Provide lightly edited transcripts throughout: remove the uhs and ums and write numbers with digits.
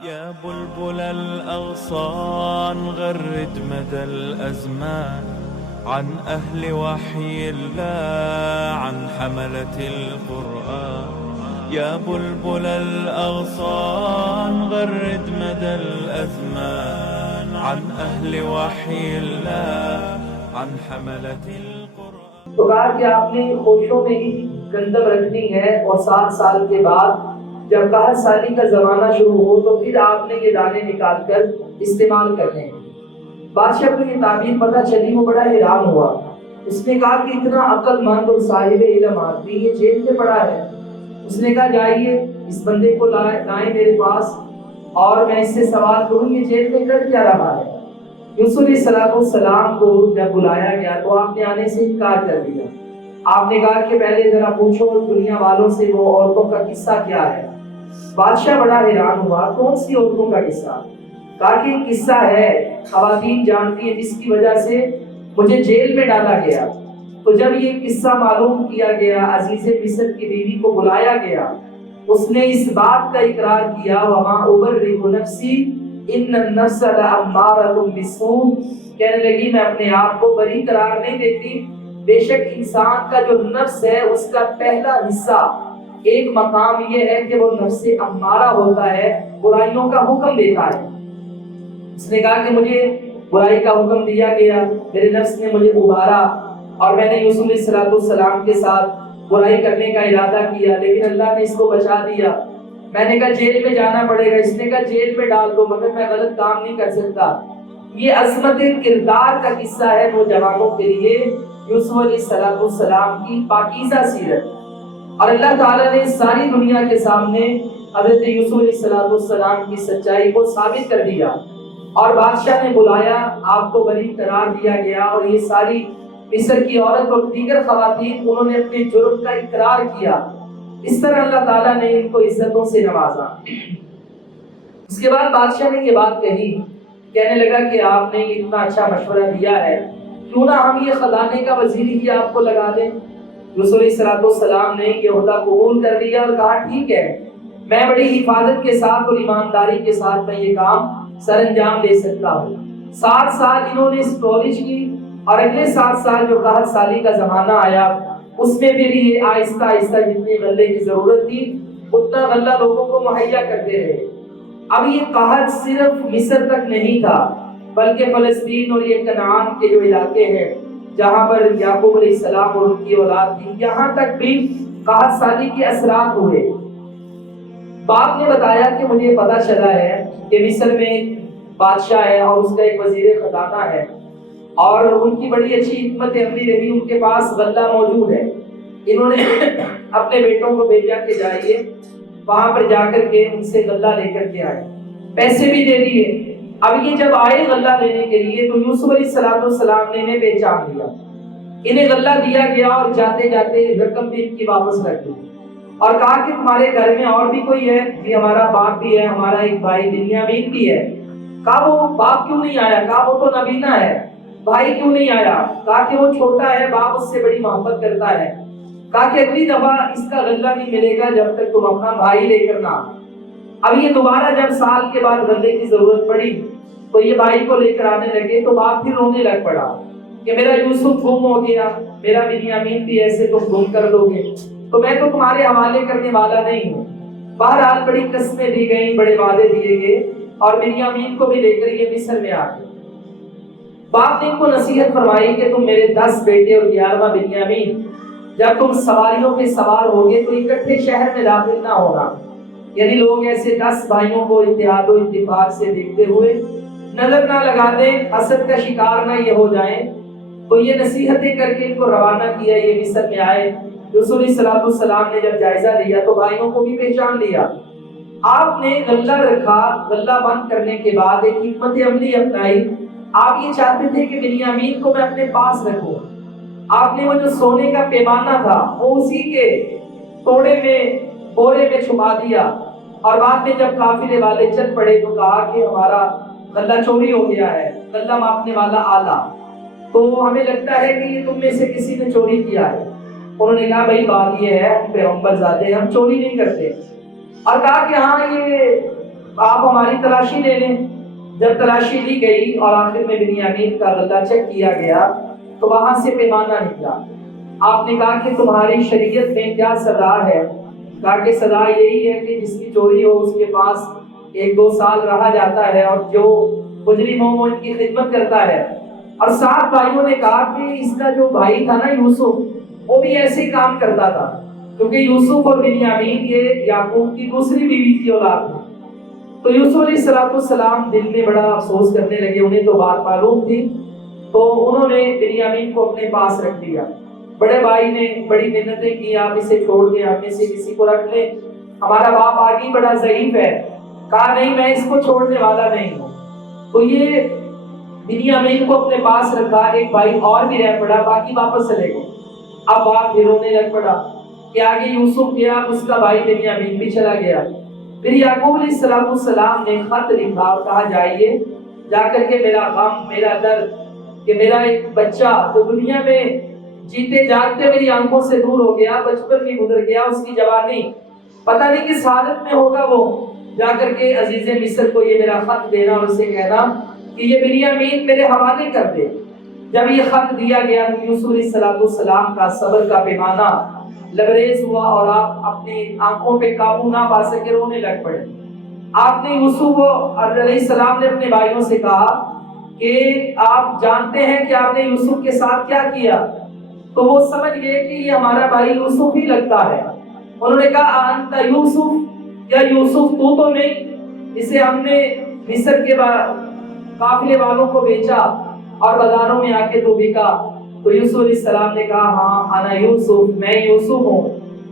يا بلبل الأغصان غرد مدى الأزمان عن أهل وحي الله عن حملة القرآن. يا بلبل الأغصان غرد مدى الأزمان عن أهل وحي الله عن حملة القرآن. تو کہا کہ آپ نے خوشوں میں ہی گندم رکھنی ہے اور 7 سال کے بعد جب 7 سالی کا زمانہ شروع ہو تو پھر آپ نے یہ دانے نکال کر استعمال کرنے ہیں۔ بادشاہ کو یہ تعبیر پتہ چلی، وہ بڑا حیران ہوا۔ اس نے کہا کہ اتنا عقل مند اور صاحب علم آدمی یہ جیل میں پڑا ہے۔ اس نے کہا جائیے اس بندے کو لائیں میرے پاس اور میں اس سے سوال کروں یہ جیل میں کر کیا رہا ہے۔ یوسف علیہ السلام کو جب بلایا گیا تو آپ نے آنے سے انکار کر دیا۔ آپ نے کہا کہ پہلے ذرا پوچھو دنیا والوں سے وہ عورتوں کا قصہ کیا ہے۔ بادشاہ بڑا حیران ہوا، کون سی عورتوں کا قصہ؟ کہا کہ قصہ ہے خواتین جانتی ہیں جس کی وجہ سے مجھے جیل میں ڈالا گیا۔ تو جب یہ قصہ معلوم کیا گیا، عزیز مصر کی بیوی کو بلایا گیا، اس نے اس بات کا اقرار کیا وما ابرئ نفسی ان النفس لامارۃ بالسوء، کہنے لگی میں اپنے آپ کو بری قرار نہیں دیتی، بے شک انسان کا جو نفس ہے اس کا پہلا حصہ ایک مقام یہ ہے کہ وہ نفس امارہ ہوتا ہے، برائیوں کا حکم دیتا ہے۔ اس نے کہا کہ مجھے برائی کا حکم دیا گیا، میرے نفس نے مجھے ابھارا اور میں نے یوسف علیہ السلام کے ساتھ برائی کرنے کا ارادہ کیا، لیکن اللہ نے اس کو بچا دیا۔ میں نے کہا جیل میں جانا پڑے گا، اس نے کہا جیل میں ڈال دو مگر میں غلط کام نہیں کر سکتا۔ یہ عظمت کردار کا قصہ ہے نوجوانوں کے لیے، یوسف علیہ السلام کی پاکیزہ سیرت۔ اور اللہ تعالیٰ نے ساری دنیا کے سامنے حضرت یوسف علیہ السلام کی سچائی کو ثابت کر دیا، اور بادشاہ نے بلایا، آپ کو بری قرار دیا گیا، اور یہ ساری مصر کی عورت اور دیگر خواتین انہوں نے اپنے جرم کا اقرار کیا۔ اس طرح اللہ تعالیٰ نے ان کو عزتوں سے نوازا۔ اس کے بعد بادشاہ نے یہ بات کہی، کہنے لگا کہ آپ نے اتنا اچھا مشورہ دیا ہے، کیوں نہ ہم یہ خزانے کا وزیر ہی آپ کو لگا دیں۔ یوسف علیہ السلام نے یہ عہدہ قبول کر لیا اور کہا ٹھیک ہے، میں بڑی حفاظت کے ساتھ اور ایمانداری کے ساتھ میں یہ کام سر انجام دے سکتا ہوں۔ 7 سال انہوں نے اسٹوریج کی، اور اگلے 7 سال جو 7 سالی کا زمانہ آیا اس میں بھی یہ آہستہ آہستہ جتنی غلے کی ضرورت تھی اتنا غلہ لوگوں کو مہیا کرتے رہے۔ اب یہ قحط صرف مصر تک نہیں تھا بلکہ فلسطین اور یہ کنعان کے جو علاقے ہیں جہاں پر یعقوب علیہ السلام اور ان کی اولاد تھی، یہاں تک بھی قحط سالی کے اثرات ہوئے۔ باپ نے بتایا کہ مجھے پتہ چلا ہے کہ مصر میں بادشاہ ہے اور اس کا ایک وزیر خزانہ ہے، اور ان کی بڑی اچھی حکمت عملی رہی، ان کے پاس غلہ موجود ہے۔ انہوں نے اپنے بیٹوں کو بھیجا کہ جائیے وہاں پر جا کر کے ان سے غلہ لے کر کے آئے، پیسے بھی دے دیے۔ اب یہ جب آئے غلہ لینے کے لیے تو یوسف علیہ السلام نے انہیں پہچان لیا، انہیں غلہ دیا گیا اور جاتے جاتے رقم بھی ان کی واپس کر دی، اور کہا کہ تمہارے گھر میں اور بھی کوئی ہے؟ جی ہمارا باپ بھی ہے، ہمارا ایک بھائی بنیامین بھی ہے۔ کہا وہ باپ کیوں نہیں آیا؟ کہا وہ تو نبینا ہے۔ بھائی کیوں نہیں آیا؟ کہا کہ وہ چھوٹا ہے، باپ اس سے بڑی محبت کرتا ہے۔ کہا کہ اگلی دفعہ اس کا غلہ نہیں ملے گا جب تک تم اپنا بھائی لے کر نہ۔ اب یہ دوبارہ جب سال کے بعد غلے کی ضرورت پڑی تو یہ بھائی کو لے کر آنے لگے، تو باپ پھر رونے لگ پڑا کہ میرا یوسف گم ہو گیا، میرا بنیامین بھی ایسے تم گم کر دو گے تو میں تو تمہارے حوالے کرنے والا نہیں ہوں۔ بہرحال بڑی قسمیں دی گئیں، بڑے وعدے دیے گئے، اور بنیامین کو بھی لے کر یہ مصر میں آ گئے۔ باپ نے ان کو نصیحت فرمائی کہ تم میرے 10 بیٹے اور 11واں بنیامین جب تم سواریوں پہ سوار ہوگے تو اکٹھے شہر میں داخل نہ ہونا، یعنی لوگ ایسے 10 بھائیوں کو اتحاد و اتفاق سے دیکھتے ہوئے نظر نہ لگا دیں، حسد کا شکار نہ یہ ہو جائیں۔ تو یہ نصیحتیں کر کے ان کو روانہ کیا، یہ مصر میں آئے۔ یوسف علیہ السلام نے جب جائزہ لیا تو بھائیوں کو بھی پہچان لیا۔ آپ نے غلہ رکھا، غلہ بند کرنے کے بعد ایک حکمت عملی اپنائی۔ آپ یہ چاہتے تھے کہ بنیامین کو میں اپنے پاس رکھوں۔ آپ نے وہ جو سونے کا پیمانہ تھا وہ اسی کے توڑے میں بورے میں چھپا دیا، اور بعد میں جب قافلے والے چل پڑے تو کہا کہ ہمارا غلہ چوری ہو گیا ہے، غلہ ماپنے والا آلہ، تو ہمیں لگتا ہے کہ یہ تم میں سے کسی نے چوری کیا ہے۔ انہوں نے کہا بھائی بات یہ ہے ہم پیغمبر زادے ہیں، ہم چوری نہیں کرتے، اور کہا کہ ہاں یہ آپ ہماری تلاشی لے لیں۔ جب تلاشی لی گئی اور آخر میں بنیامین کا غلہ چیک کیا گیا تو وہاں سے پیمانہ نکلا۔ آپ نے کہا کہ تمہاری شریعت میں کیا سزا ہے؟ کہا کہ سزا یہی ہے کہ جس کی چوری ہو اس کے پاس 1-2 سال رہا جاتا ہے، اور جو مجرم ہو وہ ان کی خدمت کرتا ہے۔ اور 7 بھائیوں نے کہا کہ اس کا جو بھائی تھا نا یوسف، وہ بھی ایسے ہی کام کرتا تھا، کیونکہ یوسف اور بنیامین یہ یعقوب کی دوسری بیوی کی اولاد تھی۔ تو یوسف علیہ السلام دل میں بڑا افسوس کرنے لگے، انہیں تو بات معلوم تھی، تو انہوں نے بنیامین کو اپنے پاس رکھ دیا۔ بڑے بھائی نے بڑی منتیں کی، آپ اسے چھوڑ دیں، ہم میں سے کسی کو رکھ لیں، ہمارا باپ آگے بڑا ضعیف ہے۔ کہا نہیں، میں اس کو چھوڑنے والا نہیں ہوں۔ تو یہ بنیامین کو اپنے پاس رکھا، ایک بھائی اور بھی رہ پڑا، باقی واپس چلے گئے۔ اب باپ بھی رونے لگ پڑا کہ آگے یوسف گیا، اس کا بھائی بنیامین بھی چلا گیا۔ پھر یعقوب علیہ السلام نے خط لکھا اور کہا جائیے جا کر کے میرا غم، میرا درد کہ میرا ایک بچہ تو دنیا میں جیتے جاگتے میری آنکھوں سے دور ہو گیا، بچپن بھی گزر گیا، اس کی جوانی پتہ نہیں کس حالت میں ہوگا، وہ جا کر کے عزیز مصر کو یہ میرا خط دینا اور اسے کہنا کہ یہ بنیامین میرے حوالے کر دے۔ جب یہ خط دیا گیا تو یوسف علیہ السلام کا صبر کا پیمانہ لبریز ہوا اور آپ اپنی آنکھوں پہ قابو نہ پا سکے، رونے لگ پڑے۔ آپ نے یوسف علیہ السلام نے اپنے بھائیوں سے کہا کہ آپ جانتے ہیں کہ آپ نے یوسف کے ساتھ کیا کیا؟ تو وہ سمجھ گئے کہ یہ ہمارا بھائی یوسف ہی لگتا ہے۔ انہوں نے کہا انت یوسف، کیا یوسف تو نہیں جسے ہم نے مصر کے قافلے والوں کو بیچا اور بازاروں میں آ کے تو بکا؟ تو یوسف علیہ السلام نے کہا ہاں انا یوسف، میں یوسف ہوں۔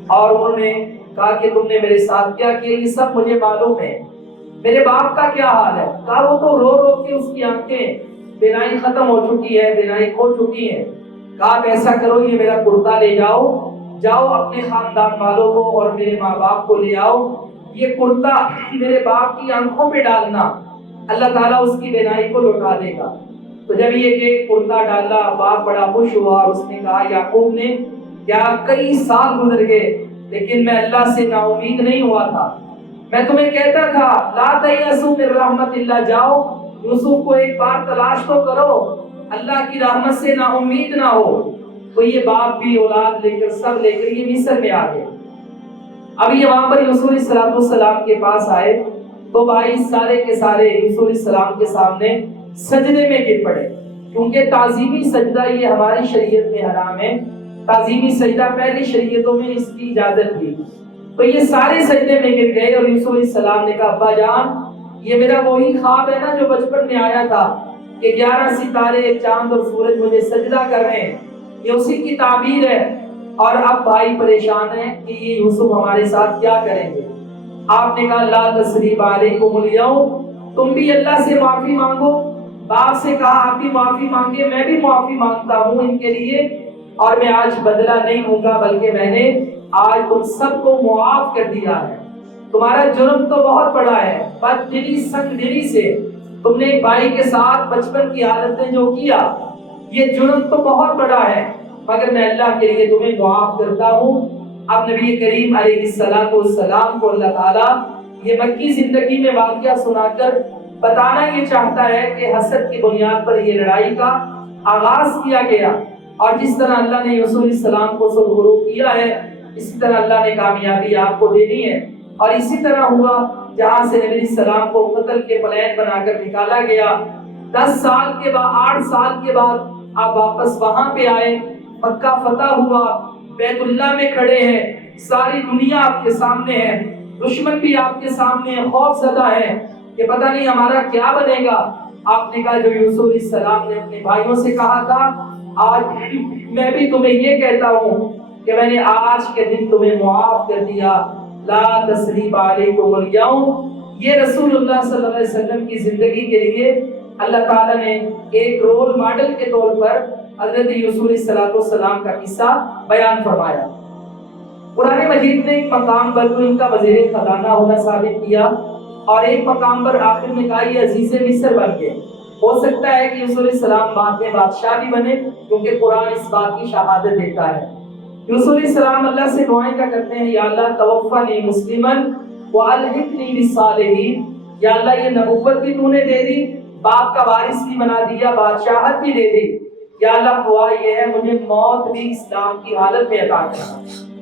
اور انہوں نے کہا کہ تم نے میرے ساتھ کیا کیا؟ یہ سب مجھے معلوم ہے۔ میرے باپ کا کیا حال ہے؟ کہا وہ تو رو رو کے اس کی آنکھیں بینائی ختم ہو چکی ہے، بینائی کھو چکی ہے۔ کہا آپ ایسا کرو، یہ میرا کرتا لے جاؤ، جاؤ اپنے خاندان والوں کو اور میرے ماں باپ کو لے آؤ، یہ کرتا میرے باپ کی آنکھوں پہ ڈالنا، اللہ تعالیٰ اس کی بینائی کو لوٹا دے گا۔ تو جب یہ کہ کرتا ڈالا، باپ بڑا خوش ہوا اور اس نے کہا یعقوب نے کیا کئی سال گزر گئے لیکن میں اللہ سے نا امید نہیں ہوا تھا۔ میں تمہیں کہتا تھا لا تیأسوا من رحمت اللہ، جاؤ یوسف کو ایک بار تلاش تو کرو، اللہ کی رحمت سے نا امید نہ ہو۔ تو یہ باپ بھی اولاد لے کر سب لے کر یہ مصر میں آ گئے۔ اب یہ وہاں پر یوسف علیہ السلام کے پاس آئے تو بھائی سارے کے سارے یوسف علیہ السلام کے سامنے سجدے میں گر پڑے، کیونکہ تعظیمی سجدہ یہ ہماری شریعت میں حرام ہے۔ تعظیمی سجدہ پہلی شریعتوں میں اس کی اجازت تھی۔ تو یہ سارے سجدے میں گر گئے اور یوسف علیہ السلام نے کہا ابا جان، یہ میرا وہی خواب ہے نا جو بچپن میں آیا تھا کہ 11 ستارے، چاند اور سورج مجھے سجدہ کر رہے ہیں، یہ اسی کی تعبیر ہے۔ اور اب بھائی پریشان ہیں کہ یہ یوسف ہمارے ساتھ کیا کریں گے۔ آپ نے کہا لا تثریب علیکم الیوم، تم بھی اللہ سے معافی مانگو۔ باپ سے کہا آپ بھی معافی مانگے، میں بھی معافی مانگتا ہوں ان کے لیے، اور میں آج بدلہ نہیں لوں گا بلکہ میں نے آج تم سب کو معاف کر دیا ہے۔ تمہارا جرم تو بہت بڑا ہے، بد دلی سخت دلی سے تم نے ایک بھائی کے ساتھ بچپن کی حالت میں جو کیا، یہ جرم تو بہت بڑا ہے، مگر میں اللہ کے لیے تمہیں معاف کرتا ہوں۔ اب نبی کریم علیہ السلام کو اللہ تعالیٰ یہ مکی زندگی میں واقعہ سنا کر بتانا یہ چاہتا ہے کہ حسد کی بنیاد پر یہ لڑائی کا آغاز کیا گیا، اور جس طرح اللہ نے یوسف علیہ السلام کو سرخرو کیا ہے اسی طرح اللہ نے کامیابی آپ کو دینی ہے۔ اور اسی طرح ہوا جہاں سے نبی علیہ السلام کو قتل کے پلان بنا کر نکالا گیا، 10 سال کے بعد 8 سال کے بعد آپ واپس وہاں پہ آئے، مکہ فتح ہوا، بیت اللہ میں کھڑے ہیں، ساری دنیا آپ کے سامنے ہے، دشمن بھی آپ کے سامنے ہے، خوف زدہ ہے کہ پتہ نہیں ہمارا کیا بنے گا۔ آپ نے کہا جو یوسف علیہ السلام نے اپنے بھائیوں سے کہا تھا، آج میں بھی تمہیں یہ کہتا ہوں کہ میں نے آج کے دن تمہیں معاف کر دیا، لا تثریب علیکم الیوم۔ یہ رسول اللہ صلی اللہ علیہ وسلم کی زندگی کے لیے اللہ تعالیٰ نے ایک رول ماڈل کے طور پر حضرت یوسف علیہ السلام کا قصہ بیان فرمایا۔ قرآن مجید نے ایک مقام پر تو ان کا وزیر خزانہ ہونا ثابت کیا، اور ایک مقام پر آخر میں کہا یہ عزیز مصر بن گئے۔ ہو سکتا ہے کہ یوسف علیہ السلام بعد میں بادشاہ بھی بنے، کیونکہ قرآن اس بات کی شہادت دیتا ہے۔ یوسف علیہ السلام اللہ سے دعائیں کیا کرتے ہیں، یا اللہ توفنی مسلما والحقنی بالصالحین، یا اللہ یہ نبوت بھی تو نے دے دی، باپ کا وارث بھی بنا دیا، بادشاہت بھی دے دی، یا اللہ دعا یہ ہے مجھے موت بھی اسلام کی حالت میں عطا کرنا۔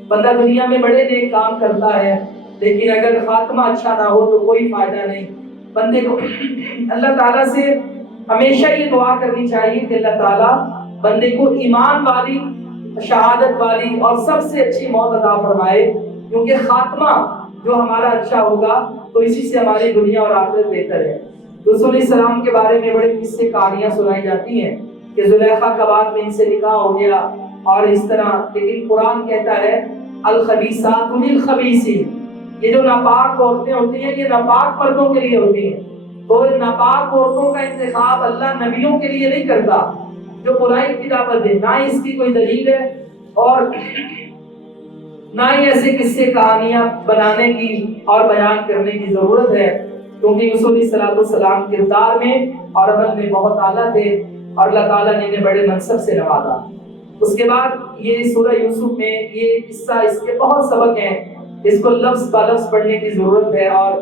بندہ دنیا میں بڑے نیک کام کرتا ہے لیکن اگر خاتمہ اچھا نہ ہو تو کوئی فائدہ نہیں۔ بندے کو اللہ تعالیٰ سے ہمیشہ یہ دعا کرنی چاہیے کہ اللہ تعالیٰ بندے کو ایمان والی، شہادت والی اور سب سے اچھی موت عطا فرمائے، کیونکہ خاتمہ جو ہمارا اچھا ہوگا تو اسی سے ہماری دنیا اور آخرت بہتر ہے۔ رسول علیہ السلام کے بارے میں بڑے قصے کہانیاں سنائی جاتی ہیں کہ زلیخا کا بعد میں ان سے نکاح ہو گیا اور اس طرح، لیکن قرآن کہتا ہے الخبیثات للخبیثین، یہ جو ناپاک عورتیں ہوتی ہیں یہ ناپاک مردوں کے لیے ہوتی ہیں، تو ناپاک عورتوں کا انتخاب اللہ نبیوں کے لیے نہیں کرتا جو برائی کی دعوت دے، نہ اس کی کوئی دلیل ہے اور نہ ہی ایسے قصے کہانیاں بنانے کی اور بیان کرنے کی ضرورت ہے، کیونکہ رسول علیہ السلام کردار میں اور عمل میں بہت اعلیٰ تھے اور اللہ تعالیٰ نے انہیں بڑے منصب سے نوازا۔ اس کے بعد یہ سورہ یوسف میں یہ قصہ، اس کے بہت سبق ہیں، اس کو لفظ با لفظ پڑھنے کی ضرورت ہے اور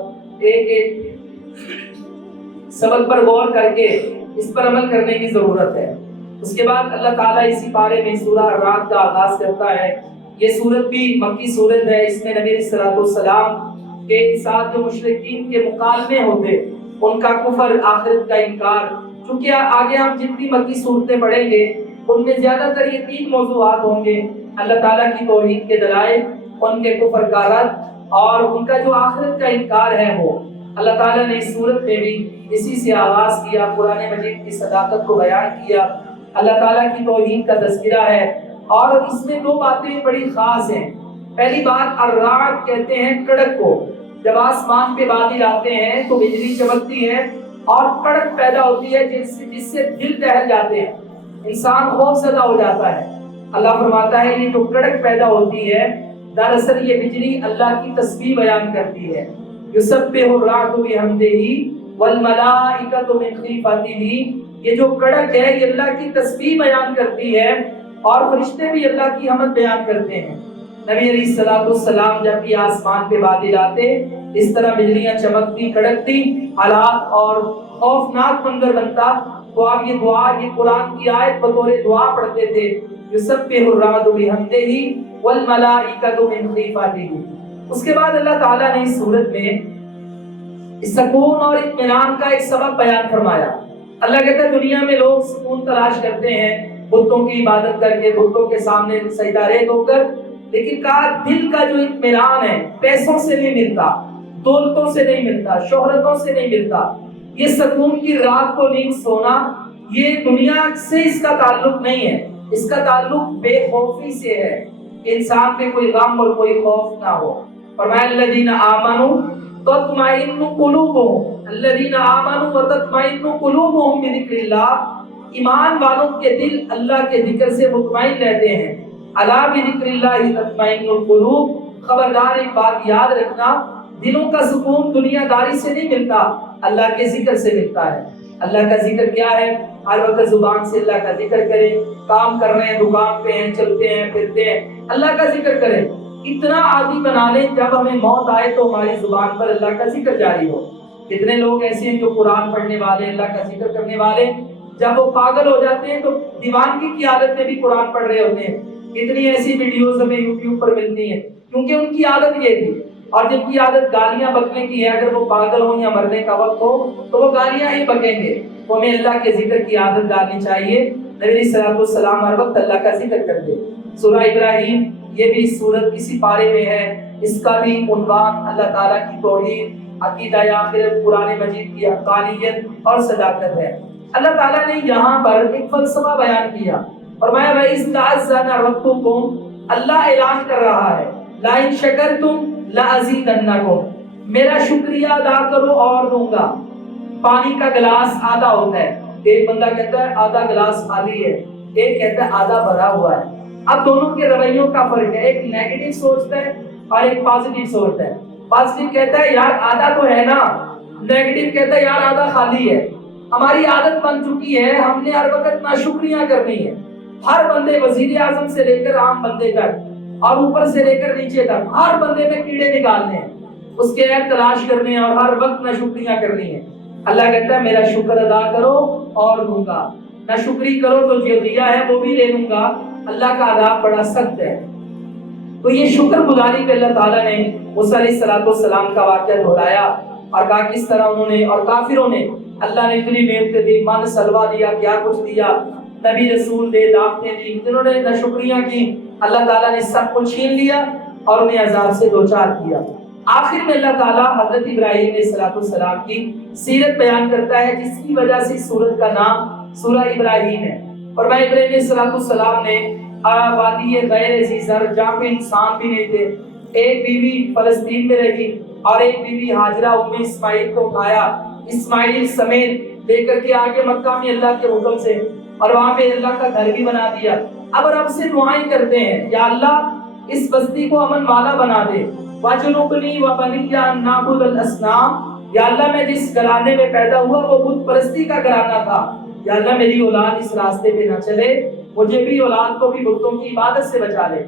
ایک ایک سبق پر غور کر کے اس پر عمل کرنے کی ضرورت ہے۔ اس کے بعد اللہ تعالیٰ اسی پارے میں سورہ الرعد کا آغاز کرتا ہے۔ یہ سورت بھی مکی سورت ہے، اس میں نبی صلی اللہ علیہ وسلم کے ساتھ جو مشرکین کے مکالمے ہوتے، ان کا کفر، آخرت کا انکار، چونکہ آگے ہم جتنی مکی صورتیں پڑھیں گے ان میں زیادہ تر یہ 3 موضوعات ہوں گے، اللہ تعالیٰ کی توحید کے دلائل، ان کے کفر کا رد اور ان کا جو آخرت کا انکار ہے وہ۔ اللہ تعالیٰ نے اس صورت میں بھی اسی سے آغاز کیا، قرآن مجید کی صداقت کو بیان کیا، اللہ تعالیٰ کی توحید کا تذکرہ ہے، اور اس میں 2 باتیں بڑی خاص ہیں۔ پہلی بات الرعد کہتے ہیں کڑک کو، جب آسمان پہ بادل آتے ہیں تو بجلی چمکتی ہے اور کڑک پیدا ہوتی ہے جس سے دل دہل جاتے ہیں، انسان خوف زدہ ہو جاتا ہے۔ اللہ فرماتا ہے یہ جو کڑک پیدا ہوتی ہے دراصل یہ بجلی اللہ کی تسبیح بیان کرتی ہے، یسبح الرعد بحمدہ والملائکۃ من خیفتہ، یہ جو کڑک ہے یہ اللہ کی تسبیح بیان کرتی ہے اور فرشتے بھی اللہ کی حمد بیان کرتے ہیں۔ نبی علیہ السلام جب بھی آسمان پہ بادل آتے اس طرح بجلیاں چمکتی کڑکتی، حالات اور خوفناک منظر بنتا، تو آپ یہ دعا، یہ قرآن کی آیت بطور دعا پڑھتے تھے، یسبح الرعد بحمدہ والملائکۃ من خیفتہ۔ اس کے بعد اللہ تعالیٰ نے اس صورت میں سکون اور اطمینان کا ایک سبب بیان فرمایا۔ اللہ کہتا ہے دنیا میں لوگ سکون تلاش کرتے ہیں بتوں کی عبادت کر کے، بتوں کے سامنے سجدہ ریز ہو کر، لیکن کہا دل کا جو اطمینان ہے پیسوں سے نہیں ملتا، دولتوں سے نہیں ملتا، شہرتوں سے نہیں ملتا۔ یہ سکون کی رات کو نیند سونا، یہ دنیا سے اس کا تعلق نہیں ہے، اس کا تعلق بے خوفی سے ہے، انسان پہ کوئی غم اور کوئی خوف نہ ہو۔ فرمایا الذین آمنوا تطمئن قلوبهم، الذین آمنوا وتطمئن قلوبهم بذکر اللہ، ایمان والوں کے دل اللہ کے ذکر سے مطمئن رہتے ہیں۔ الا بذکر اللہ تطمئن القلوب، خبردار ایک بات یاد رکھنا، دلوں کا سکون دنیا داری سے نہیں ملتا، اللہ کے ذکر سے ملتا ہے۔ اللہ کا ذکر کیا ہے؟ ہر وقت زبان سے اللہ کا ذکر کریں، کام کر رہے ہیں، دکان پہ ہیں، چلتے ہیں پھرتے ہیں، اللہ کا ذکر کریں، اتنا عادی بنا لیں جب ہمیں موت آئے تو ہماری زبان پر اللہ کا ذکر جاری ہو۔ کتنے لوگ ایسے ہیں جو قرآن پڑھنے والے، اللہ کا ذکر کرنے والے، جب وہ پاگل ہو جاتے ہیں تو دیوانگی کی عادت میں بھی قرآن پڑھ رہے ہوتے ہیں۔ کتنی ایسی ویڈیوز ہمیں یوٹیوب پر ملتی ہیں، کیونکہ ان کی عادت یہ تھی، اور جن کی عادت گالیاں بکنے کی ہے، اگر وہ پاگل ہوں یا مرنے کا وقت ہو تو وہ گالیاں ہی بکیں گے۔ تو ہمیں اللہ کے ذکر کی عادت ڈالنی چاہیے۔ نبی صلی اللہ علیہ وسلم ہر وقت اللہ کا ذکر کرتے۔ سورہ ابراہیم یہ بھی سورت اسی پارے میں ہے، اس کا بھی عنوان اللہ تعالیٰ کی توحید، عقیدہ آخرت، قرآن مجید کی حقانیت اور صداقت ہے۔ اللہ تعالیٰ نے یہاں پر ایک فلسفہ بیان کیا، فرمایا وَإِذْ تَعَذَّنَ رَبُّكُمْ، اللہ اعلان کر رہا ہے لَإِن شَكَرْتُمْ لَأَزِيدَنَّكُمْ، میرا شکریہ ادا کرو اور دوں گا۔ پانی کا گلاس آدھا ہوتا ہے، ایک بندہ کہتا ہے آدھا گلاس خالی ہے، ایک کہتا ہے آدھا بھرا ہوا ہے۔ اب دونوں کے رویوں کا فرق ہے، ایک نیگیٹو سوچتا ہے اور ایک پازیٹیو سوچتا ہے۔ پازیٹیو کہتا ہے یار آدھا تو ہے نا، نیگیٹو کہتا ہے یار آدھا خالی ہے۔ ہماری عادت بن چکی ہے، ہم نے ہر وقت ناشکریاں کرنی ہے۔ ہر بندے، وزیر اعظم سے لے کر عام بندے تک اور اوپر سے لے کر نیچے تک، ہر بندے میں کیڑے نکالنے ہیں۔ اس کے عیب تلاش کرنے اور ہر وقت ناشکریاں کرنی ہے۔ اللہ کہتا ہے میرا شکر ادا کرو اور دوں گا، ناشکری کرو تو جو دیا ہے وہ بھی لے لوں گا۔ اللہ کا عذاب بڑا سخت ہے۔ تو یہ شکر گزاری پہ اللہ تعالیٰ نے موسیٰ علیہ السلام کا واقعہ دہرایا اور کہا کس طرح انہوں نے اور کافروں نے اللہ نے اتنی نعمتیں دی، من سلوا دیا، کیا کچھ دیا، نبی رسول دے، دعوتیں دی، جنہوں نے ناشکریاں کی اللہ تعالیٰ نے سب کو چھین لیا اور انہیں عذاب سے دوچار کیا۔ آخر میں اللہ تعالیٰ حضرت ابراہیم علیہ السلام کی سیرت بیان کرتا ہے جس کی وجہ سے سورت کا نام سورہ ابراہیم ہے۔ اور میں ابراہیم علیہ السلام نے وادی غیر ذی زرع جہاں پہ انسان بھی نہیں تھے، ایک بیوی فلسطین میں رہی اور ایک بیوی ہاجرہ ام اسماعیل کو اٹھایا اسماعیل سمیت لے کر کے آگے مکہ میں اللہ کے حکم سے، اور وہاں پہ اللہ کا گھر بھی بنا دیا۔ اب رب سے دعائیں کرتے ہیں یا اللہ اس بستی کو امن والا بنا دے، وَجُنُبْنِي وَبَنِيَّ أَن نَعْبُدَ الْأَصْنَامَ، یا اللہ میں جس گھرانے میں پیدا ہوا وہ بت پرستی کا گھرانہ تھا، یا اللہ میری اولاد اس راستے پہ نہ چلے، مجھے بھی اولاد کو بھی بتوں کی عبادت سے بچا لے۔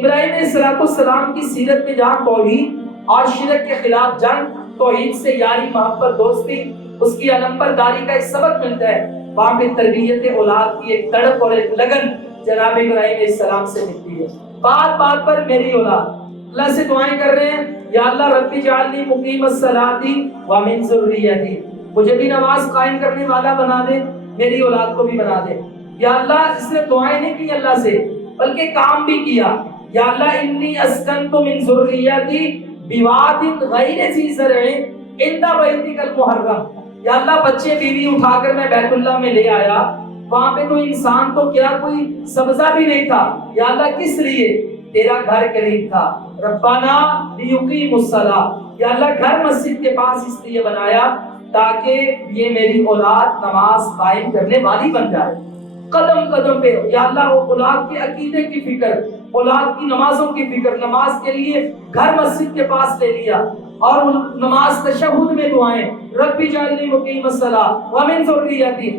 ابراہیم علیہ السلام کی سیرت میں جہاں توحید اور شرک کے خلاف جنگ، توحید سے یاری محبت دوستی، اس کی علم برداری کا ایک سبق ملتا ہے، وہاں پہ تربیت اولاد کی ایک تڑپ اور ایک لگن جناب ابراہیم علیہ السلام سے ملتی ہے۔ بات بات پر میری اولاد، اللہ سے دعائیں کر رہے ہیں یا اللہ رب اجعلنی مقیم الصلاۃ ومن ذریتی، مجھے بھی نماز قائم کرنے والا بنا دے، میری اولاد کو بھی بنا دے۔ یا اللہ اس نے دعائیں نہیں کی اللہ سے بلکہ کام بھی کیا، یا اللہ انی اسکنت من ذریتی بواد غیر ذی زرع عند بیتک المحرم، یا اللہ بچے بیوی اٹھا کر میں بیت اللہ میں لے آیا، وہاں پہ تو انسان تو کیا کوئی سبزہ بھی نہیں تھا، یا اللہ کس لیے؟ تیرا گھر قریب تھا، ربنا لیقیموا الصلاۃ، یا اللہ گھر مسجد کے پاس اس لیے بنایا تاکہ یہ میری اولاد نماز قائم کرنے والی بن جائے۔ قدم قدم پہ یا اللہ وہ اولاد کے عقیدے کی فکر، اولاد کی نمازوں کی فکر، نماز کے لیے گھر مسجد کے پاس لے لیا، اور نماز تشہد میں دعائیں رب اجعلنی مقیم الصلاۃ ومن ذریتی،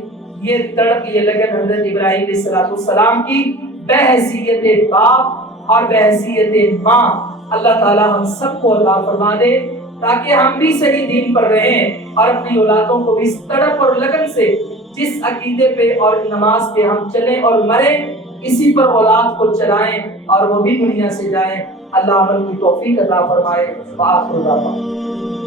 یہ تڑپ یہ لگن حضرت ابراہیم علیہ السلام کی بحیثیت باپ اور بحیثیت ماں اللہ تعالی ہم سب کو عطا فرما دے تاکہ ہم بھی صحیح دین پر رہیں اور اپنی اولادوں کو بھی اس تڑپ اور لگن سے جس عقیدے پہ اور نماز پہ ہم چلیں اور مریں اسی پر اولاد کو چلائیں اور وہ بھی دنیا سے جائیں۔ اللہ عمل کی توفیق عطا فرمائے۔ وآخر دعوانا